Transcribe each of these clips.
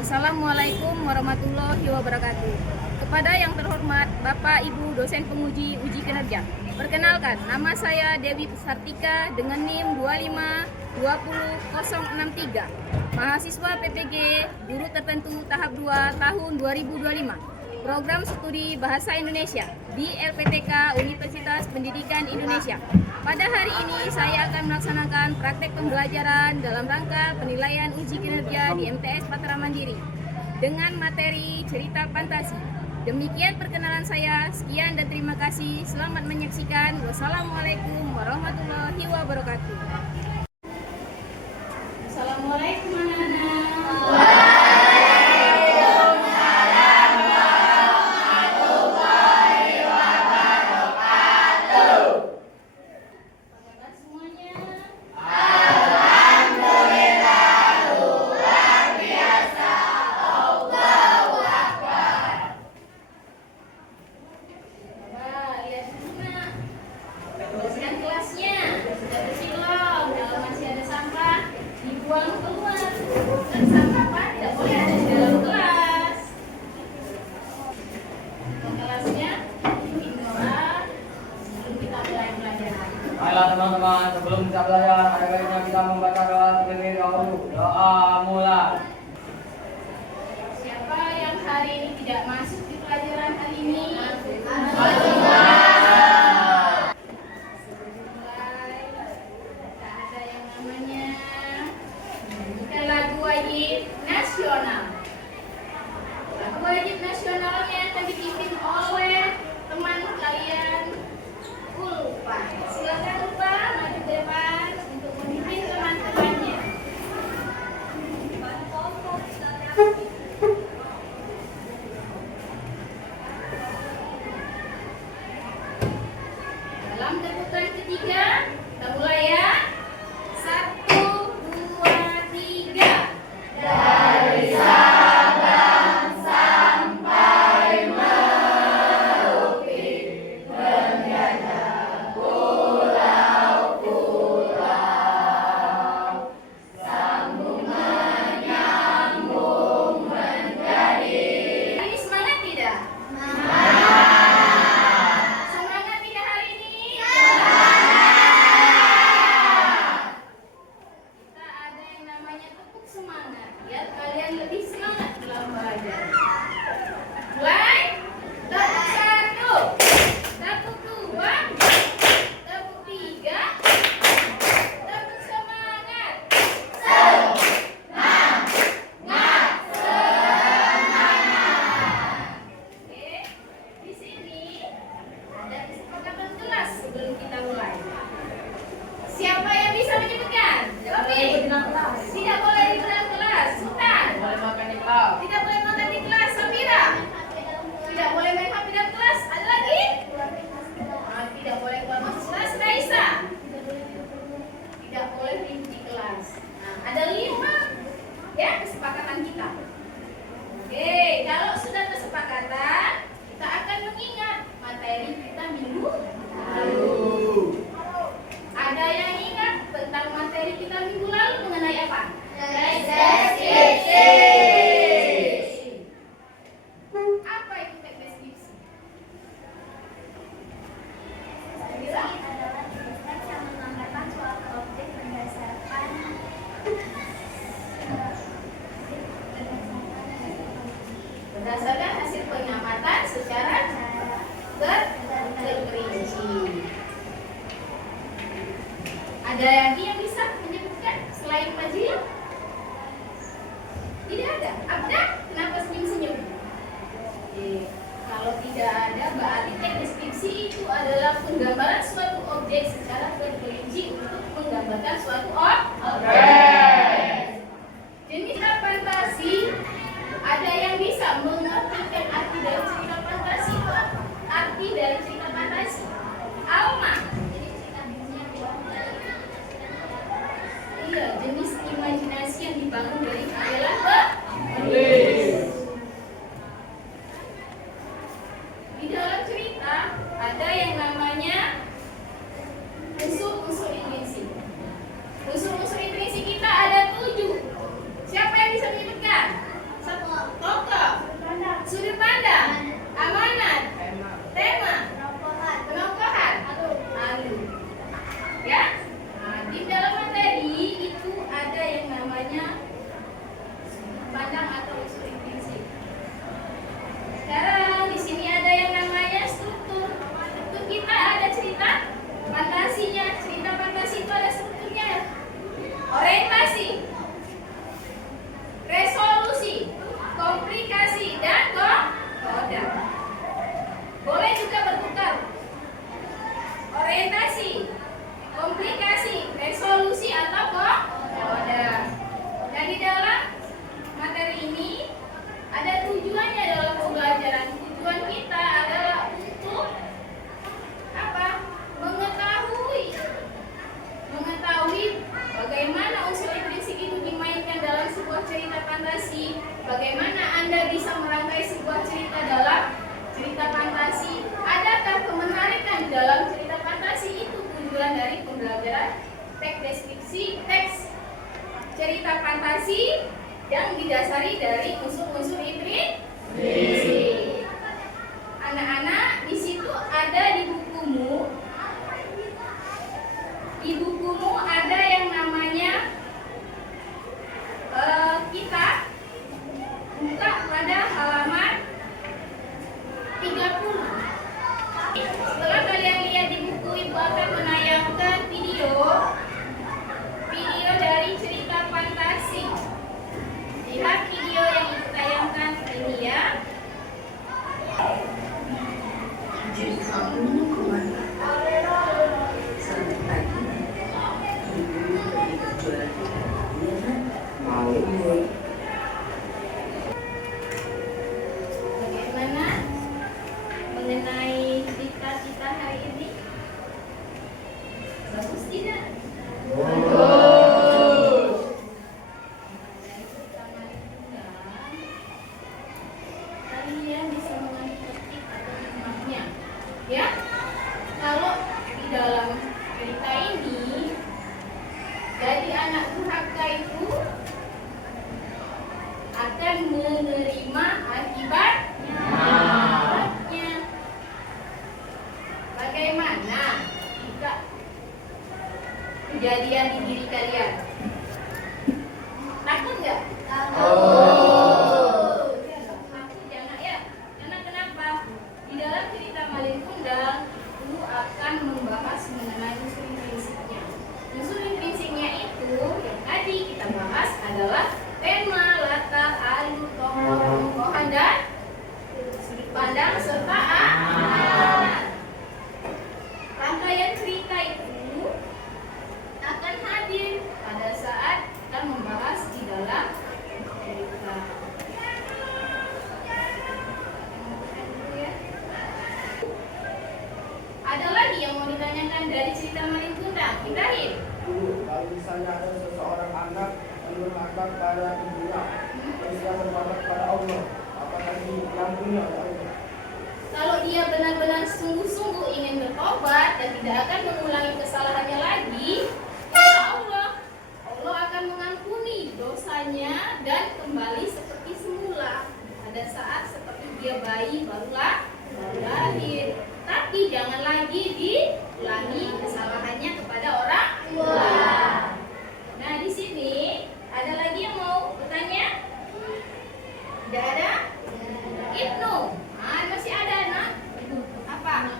Assalamualaikum warahmatullahi wabarakatuh. Kepada yang terhormat Bapak Ibu dosen penguji uji kinerja. Perkenalkan, nama saya Dewi Sartika dengan NIM 2520063. Mahasiswa PPG Guru Tertentu tahap 2 tahun 2025. Program Studi Bahasa Indonesia di LPTK Universitas Pendidikan Indonesia. Pada hari ini saya akan melaksanakan praktek pembelajaran dalam rangka penilaian uji kinerja di MTS Patra Mandiri dengan materi cerita fantasi. Demikian perkenalan saya. Sekian dan terima kasih. Selamat menyaksikan. Wassalamualaikum warahmatullahi wabarakatuh. Assalamualaikum anak-anak. Ayolah teman-teman, sebelum kita belajar, ada baiknya kita membaca doa terlebih dahulu. Doa mulai. Siapa yang hari ini tidak masuk di pelajaran hari ini? Tak ada yang namanya bukan lagu wajib nasional. Lagu wajib nasionalnya akan dipimpin oleh teman kalian Ulfa. Silakan Ulfa maju ke depan untuk memimpin teman-temannya. Dalam keputusan ketiga, kita mulai ya. 1, 2, 3. Dari Sabang sampai Merauke, menjajah pulau-pulau, sambung menyambung menjadi. Ini semangat tidak? Semangat tidak hari ini? Kita ada yang namanya tepuk semangat, biar kalian lebih semangat dalam belajar. Mulai. Tepuk 1, tepuk 2, tepuk 3, tepuk semangat. Oke, di sini ada kesepakatan kelas sebelum kita mulai. Siapa yang bisa menyebutkan? Jawabin. Tidak boleh di dalam kelas. Sultan. Boleh makan di kelas. Tidak boleh makan di kelas. Samira. Tidak boleh main HP dalam kelas. Ada lagi? Tidak boleh keluar masuk kelas. Raisa. Tidak boleh di kelas. Nah, ada 5 ya kesepakatan kita. Oke, kalau sudah kesepakatan, kita akan mengingat materi kita minggu lalu. Ada yang ingat tentang materi kita minggu lalu mengenai apa? Deskripsi. Apa itu teks deskripsi? Bisa? Adalah teks yang menggambarkan suatu objek Berdasarkan hasil pengamatan secara terperinci. Ada lagi yang bisa menyebutkan selain Majid? Tidak ada. Abda, kenapa senyum-senyum? Oke, kalau tidak ada, berarti teks deskripsi itu adalah penggambaran suatu objek secara terperinci untuk menggambarkan suatu objek. Jenis fantasi, ada yang bisa mengartikan arti dari cerita fantasi itu apa? Arti dari cerita fantasi. Alma. Iya, jenis imajinasi yang dibangun dari khayal penulis. Di dalam cerita ada yang namanya unsur-unsur intrinsik. Unsur-unsur intrinsik kita ada 7. Siapa yang bisa menyebutkan? 1, Bagaimana Anda bisa merangkai sebuah cerita dalam cerita fantasi? Adakah kemenarikan di dalam cerita fantasi? Itu tujuan dari pembelajaran teks deskripsi teks cerita fantasi yang didasari dari unsur-unsur intrinsik. Anak-anak, di situ ada di bukumu. Di bukumu ada yang namanya kita buka pada halaman 30. Setelah kalian lihat di buku, Ibu akan menayangkan video dari cerita fantasi. Lihat video yang Ibu tayangkan ini ya. Selamat pagi. Ibu pergi ke jualan ya kan? Mau ibu. Bagaimana mengenai cita-cita hari ini? Bagus tidak? Kalian bisa mengetik atau menyimaknya, ya. Kalau di dalam cerita ini, jadi anak durhaka itu akan menerima akibatnya. Bagaimana jika kejadian di diri kalian? Takut nggak? Takut jangan ya. Karena kenapa? Di dalam cerita Malin Kundang itu akan membahas mengenai unsur intrinsiknya. Unsur intrinsiknya itu yang tadi kita bahas adalah tema, latar, alur, tokoh-tokohan dan sudut pandang serta alat. Rangkaian cerita itu akan hadir pada saat kita membahas di dalam cerita. Ada lagi yang mau ditanyakan dari cerita Malin Kundang? Ibrahim? Kalau misalnya ada seseorang anak yang durhaka pada ibunya, terus dia bertobat pada Allah, apakah diampuni oleh Allah? Kalau dia benar-benar sungguh-sungguh ingin bertobat dan tidak akan mengulangi kesalahannya lagi, insya Allah akan mengampuni dosanya dan kembali seperti semula pada saat seperti dia bayi baru lahir. Tapi jangan lagi diulangi kesalahannya kepada orang tua. Nah, di sini ada lagi yang mau bertanya? Tidak ada? Ibnu, masih ada nak? Apa?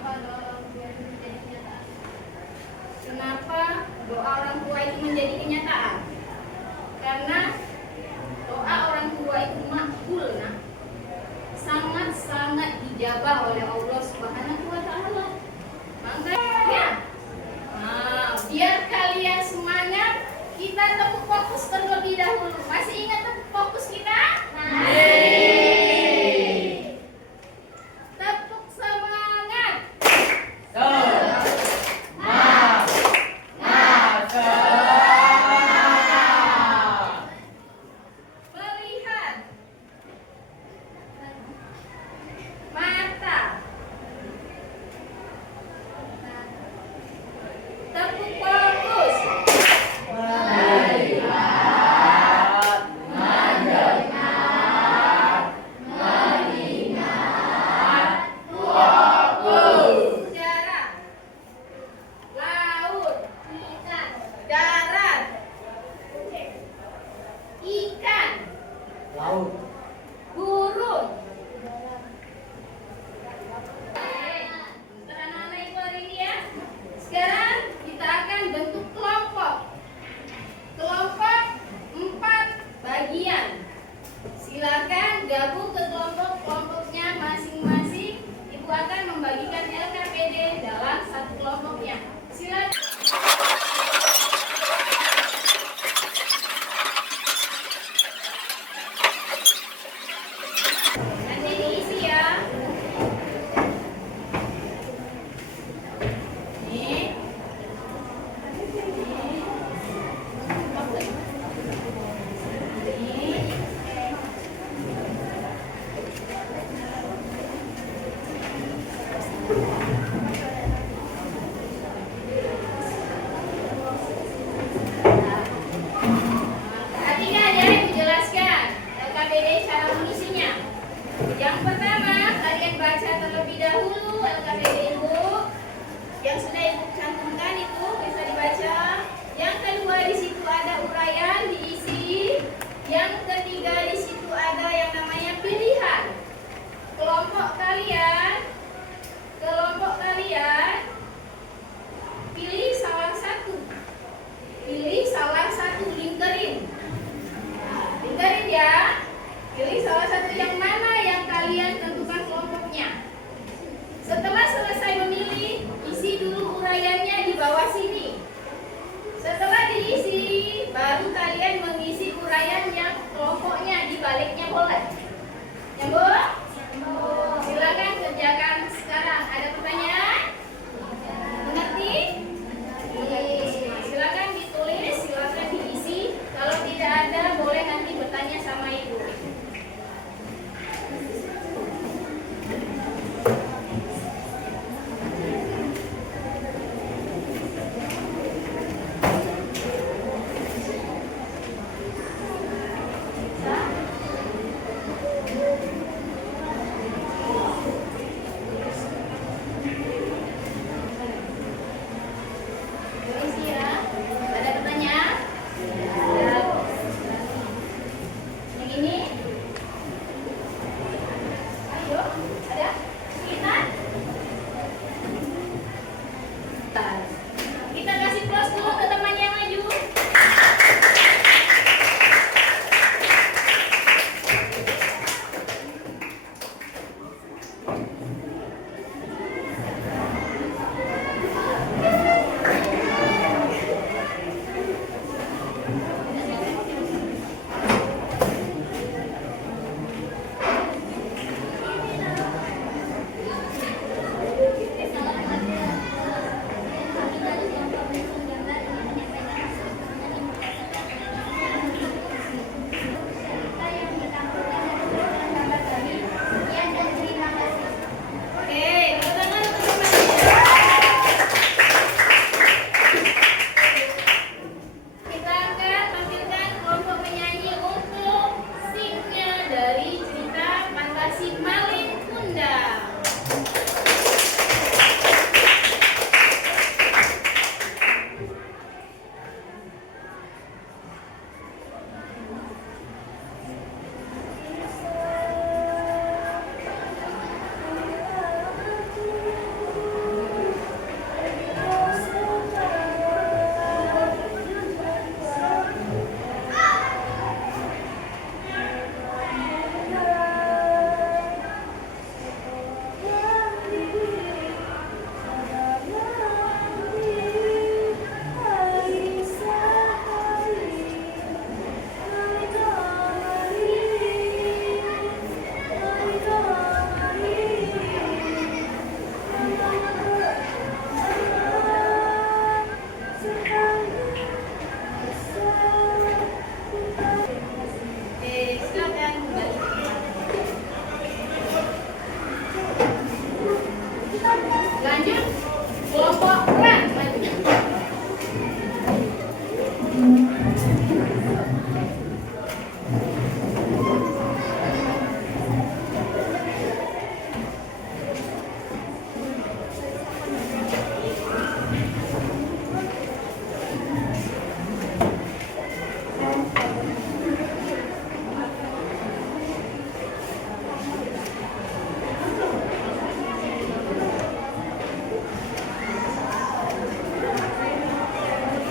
Kenapa doa orang tua itu menjadi kenyataan? Karena doa orang tua itu makbul, nak. Sangat-sangat dijabah oleh Allah Subhanahu wa Ta'ala. Makanya, biar kalian semangat, kita tepuk fokus terlebih dahulu. Masih ingat tepuk fokus kita? Tepuk semangat. Melihat. Mata. Tepuk fokus. Melihat.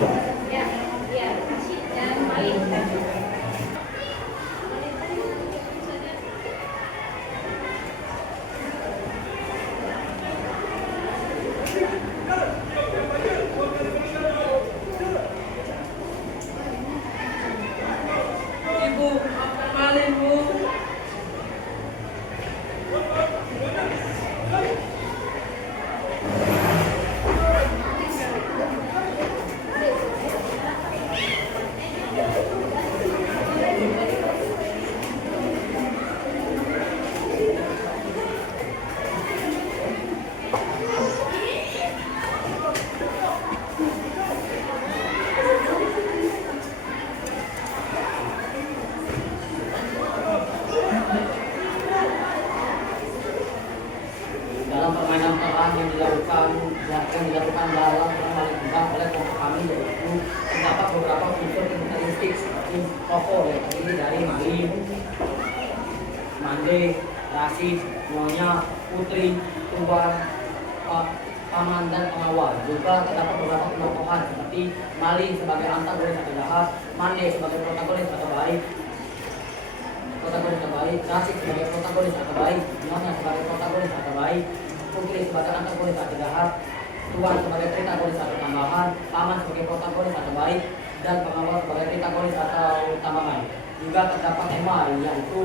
Ya, ya, Rashid dan Malik. Ibu, maafkan Malin, Bu. Dalam permainan terang yang dilakukan dalam permainan tunggal oleh kelompok kami yaitu terdapat beberapa unsur karakteristik seperti pokok yang terdiri dari Malin, Mande, Rashid, Nyonya, Putri, Tuan, Paman dan pengawal. Juga terdapat beberapa pentokohan seperti Malin sebagai antagonis atau jahat, Mande sebagai protagonis atau baik, Rashid sebagai protagonis atau baik, Nyonya sebagai protagonis atau baik, Putri sebagai antagonis atau jahat, Tuan sebagai protagonis atau tambahan, Paman sebagai protagonis atau baik, dan pengawal sebagai protagonis atau tambahan. Juga terdapat tema yaitu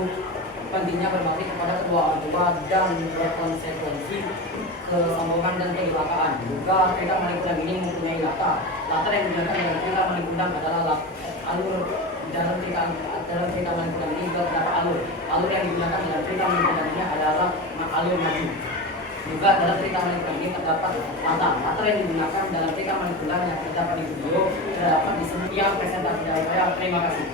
pentingnya berbakti kepada kedua orang tua dan berkonsekuensi kesombongan dan kecelakaan. Juga cerita Malikundang ini mempunyai latar yang digunakan dalam cerita Malikundang adalah alur dalam cerita Malikundang ini juga terdapat alur yang digunakan dalam cerita Malikundang ini adalah alur maju. Juga dalam cerita Malikundang ini terdapat latar yang digunakan dalam cerita Malikundang yang terdapat di video terdapat di setiap presentasi dari saya. Terima kasih.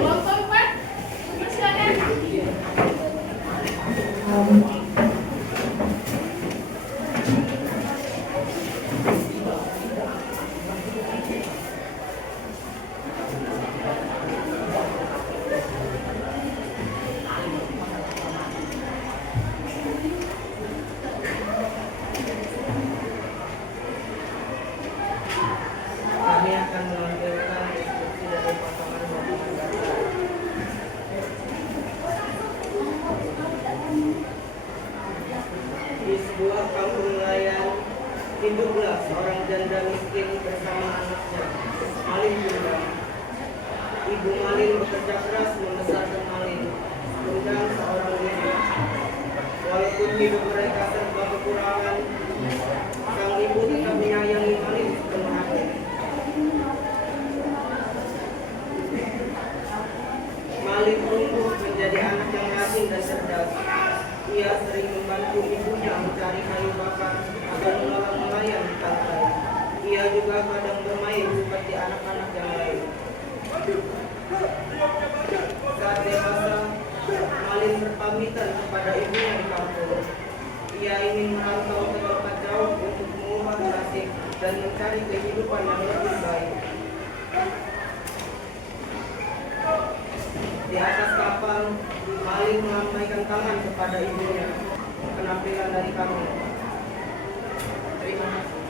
Kelompok 4, persilakan. Kami akan menampilkan instruksi dari pasangan mobil dasar. Di sebuah kampung nelayan, hiduplah seorang janda miskin bersama anaknya, Malin Kundang. Ibu Malin bekerja keras membesarkan Malin Kundang seorang diri. Walaupun hidup mereka serba kekurangan, sang ibu tetap menyayangi Malin sepenuh hati. Malin tumbuh menjadi anak yang rajin dan cerdas. Ia sering membantu ibunya mencari kayu bakar atau menolong nelayan di pantai. Ia juga kadang bermain seperti anak-anak yang lain. Saat dewasa, Malin berpamitan kepada ibunya di kampung. Ia ingin merantau ke tempat jauh untuk mengubah nasib dan mencari kehidupan yang lebih baik. Di atas kapal, Malin melambaikan tangan kepada ibunya. Penampilan dari kami. Terima kasih.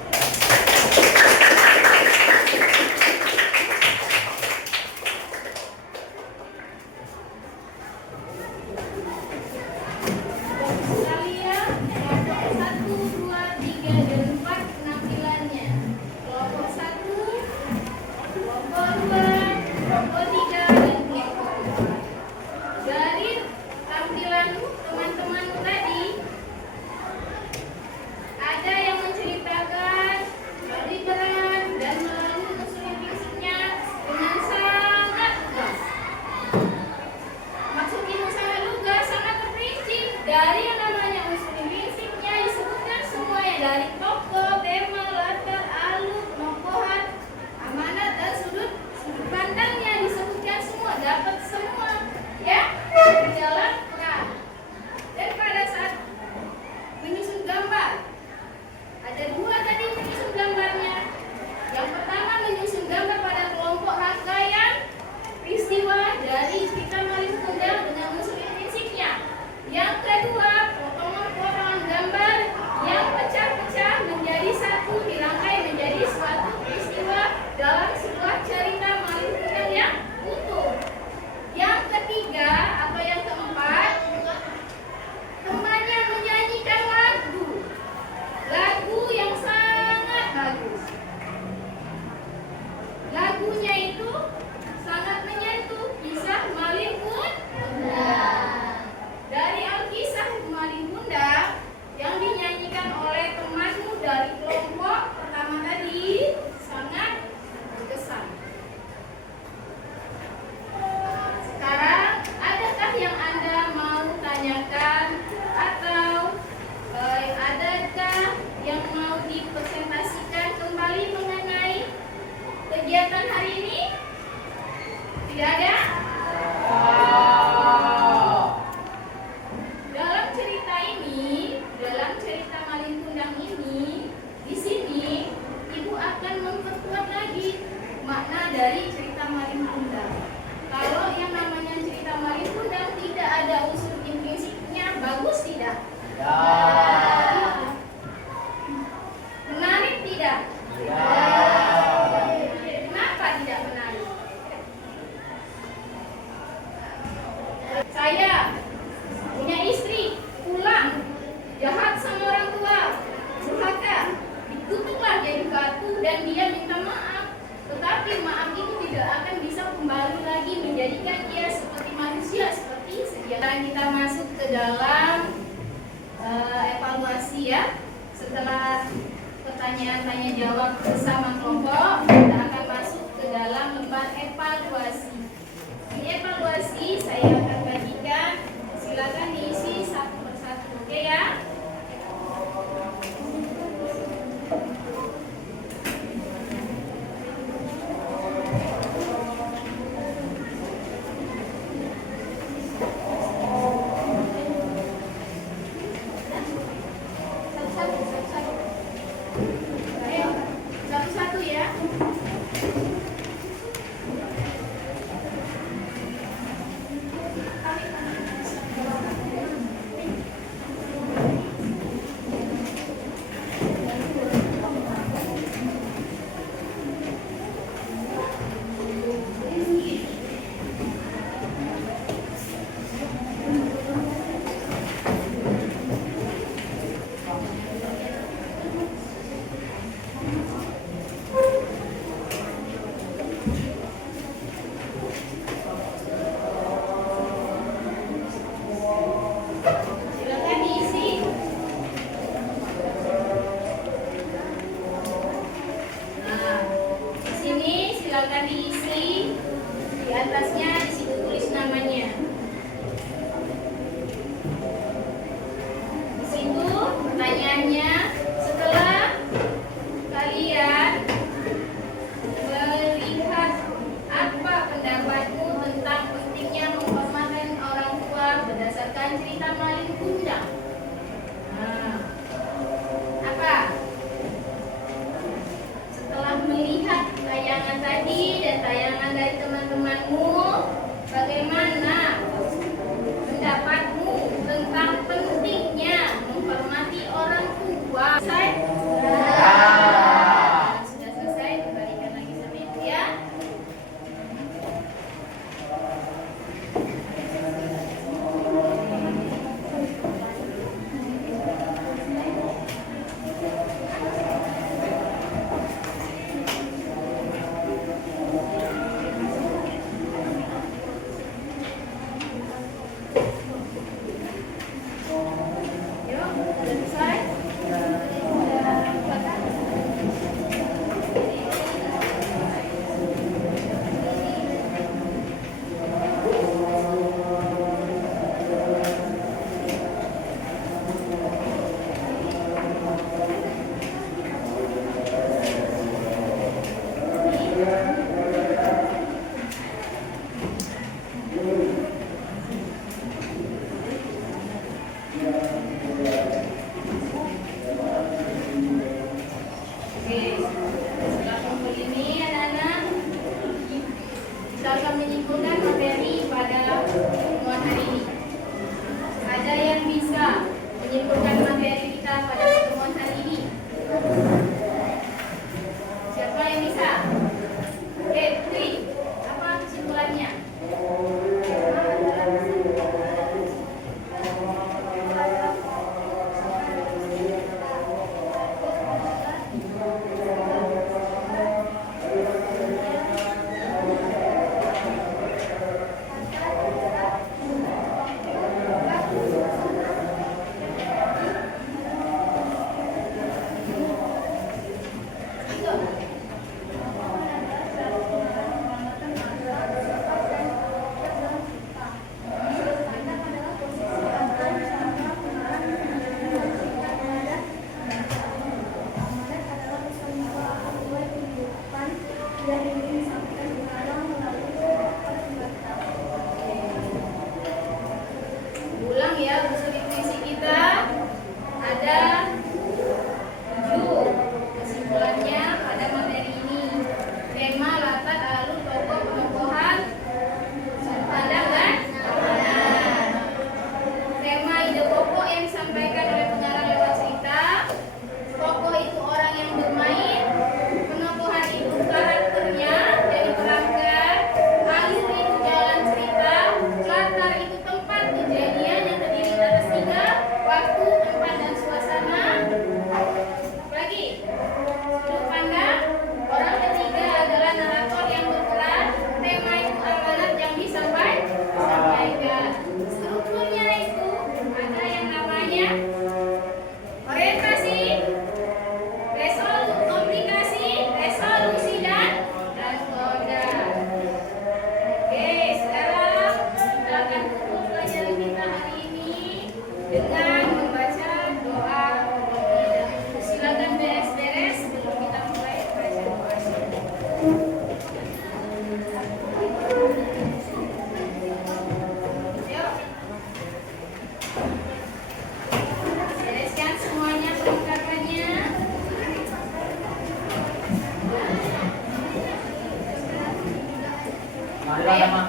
Sekalian, kelompok 1, 2, 3, dan 4 penampilannya. Kelompok 1, kelompok 2, kelompok 3, dan kelompok 4. Dari tampilan teman-teman tadi, ada yang menceritakan lagunya itu sangat menyentuh, kisah Malin Kundang. Dari Alkisah Malin Kundang yang dinyanyikan oleh temanmu dari kelompok pertama tadi sangat berkesan. Sekarang, adakah yang Anda mau tanyakan atau adakah yang mau dipresentasikan kembali mengenai kegiatan hari ini? Tidak ada? Dalam cerita ini, dalam cerita Malin Kundang ini, di sini Ibu akan memperkuat lagi makna dari cerita Malin Kundang. Kalau yang namanya cerita Malin Kundang tidak ada unsur implisitnya, bagus tidak? Menarik tidak? Kenapa tidak menarik? Saya punya istri, pulang, jahat sama orang tua, durhaka, dikutuklah jadi batu dan dia minta maaf. Tetapi maaf itu tidak akan bisa kembali lagi menjadikan dia seperti manusia seperti sedia. Sekarang kita masuk ke dalam evaluasi ya. Setelah pertanyaan tanya jawab bersama kelompok, kita akan masuk ke dalam lembar evaluasi. Ini evaluasi saya akan bagikan, silakan diisi satu persatu, oke ya? Satu-satu. Ayo, satu-satu ya. Silakan diisi. Nah, di sini silakan diisi. Di atasnya di situ tulis namanya. Di situ pertanyaannya, setelah kalian melihat apa pendapatmu tentang pentingnya menghormati orang tua berdasarkan cerita Malin Kundang? Nah, apa? Setelah melihat tayangan tadi dan tayangan dari teman-temanmu, yang ingin disampaikan Bung Karno melalui perbuatan. Ulang ya unsur puisi kita. Ada 7 kesimpulannya pada materi ini. Tema, latar, alur, tokoh, penokohan, sudut pandang dan tekanan. Tema ide pokok yang disampaikan oleh pengarang lewat cerita. Tokoh itu orang yang bermain. Penokohan itu karakternya yang diperankan. Alur itu jalan cerita. Latar itu tempat kejadian yang terdiri atas 3, waktu, tempat, dan suasana. Lagi, sudut pandang. Orang ketiga adalah narator yang berperan. Tema itu amanat yang disampaikan. Strukturnya itu ada yang namanya orientasi, komunikasi, resolusi, dan koda. Oke, sekarang kita akan tutup pelajaran kita hari ini dengan membaca doa. Silakan beres-beres sebelum kita mulai baca doanya. Yuk. Bereskan semuanya perlengkapannya. Marilah teman,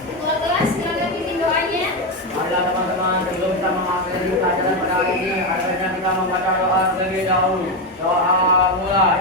Ketua kelas silakan pimpin doanya. marilah teman-teman, sebelum kita mengakhiri pelajaran pada hari ini, akhirnya kita membaca doa terlebih dahulu. Doa mulai.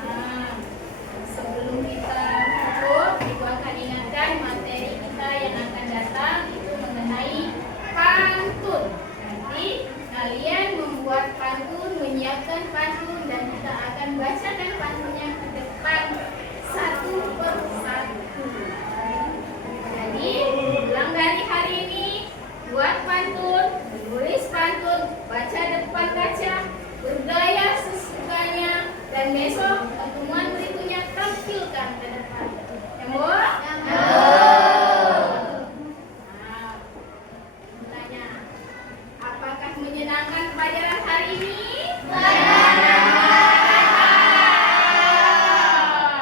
Nah, sebelum kita tutup, Ibu akan ingatkan materi kita yang akan datang itu mengenai pantun. Nanti kalian membuat pantun, menyiapkan pantun, dan kita akan bacakan pantunnya ke depan satu per satu. Jadi, ulang dari hari ini, buat pantun, tulis pantun, baca depan kaca, bergaya sesukanya, dan besok pertemuan berikutnya tampilkan ke depan. Yang boleh? Nah, tanya, apakah menyenangkan pelajaran hari ini?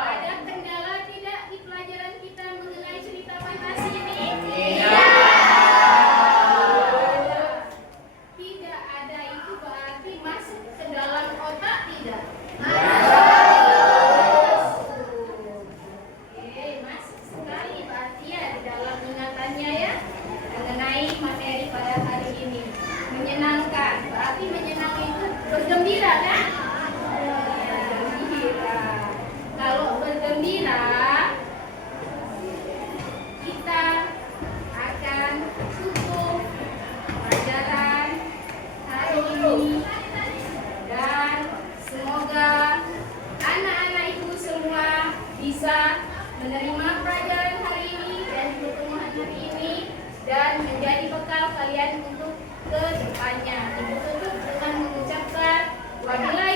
Ada kendala tidak di pelajaran kita mengenai cerita fantasi ini? Tidak ada, itu berarti masuk ke dalam otak tidak? Oke, masuk sekali berarti ya di dalam ingatannya ya mengenai materi pada hari ini. Menyenangkan, berarti menyenangkan itu bergembira kan? Bergembira. Kalau bergembira, kita akan tutup pelajaran hari ini, dan semoga anak-anak ibu semua bisa menerima pelajaran hari ini dan pertemuan hari ini dan menjadi bekal kalian untuk ke depannya. Ibu tutup dengan mengucapkan wabillahi